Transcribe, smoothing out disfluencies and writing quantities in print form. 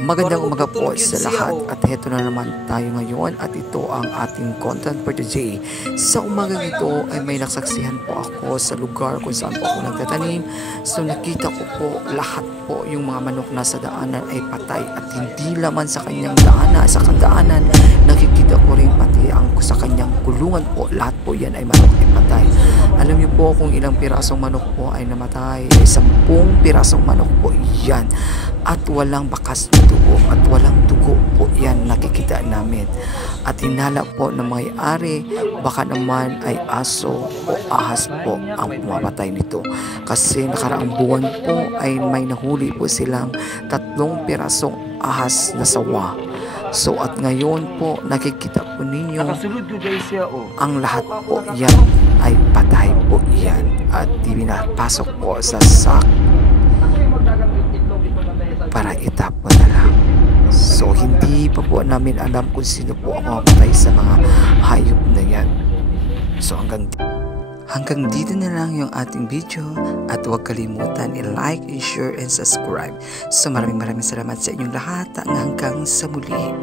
Magandang umaga po sa lahat at heto na naman tayo ngayon at ito ang ating content for today. Sa umagang ito ay may nasaksihan po ako sa lugar kung saan po ako nagtatanim. So nakita ko po lahat po yung mga manok na sa daanan ay patay at hindi laman sa kanyang daanan, sa kandaanan nakikita ko rin pati ang sa kanyang kulungan po. Lahat po yan ay manok ay patay. Alam niyo po kung ilang pirasong manok po ay namatay, 10 pirasong manok po yan. At walang bakas na dugo at walang dugo po yan nakikita namin. At hinala po ng may-ari baka naman ay aso o ahas po ang pumamatay nito. Kasi nakaraang buwan po ay may nahuli po silang 3 pirasong ahas na sawa. So at ngayon po nakikita po ninyo ang lahat po yan ay patay po yan at pinapasok po sa sak para itapon na lang. So hindi pa po namin alam kung sino po ang mapatay sa mga hayop na yan. So hanggang dito na lang yung ating video at huwag kalimutan i-like, i-share, and subscribe. So maraming salamat sa inyong lahat hanggang sa muli.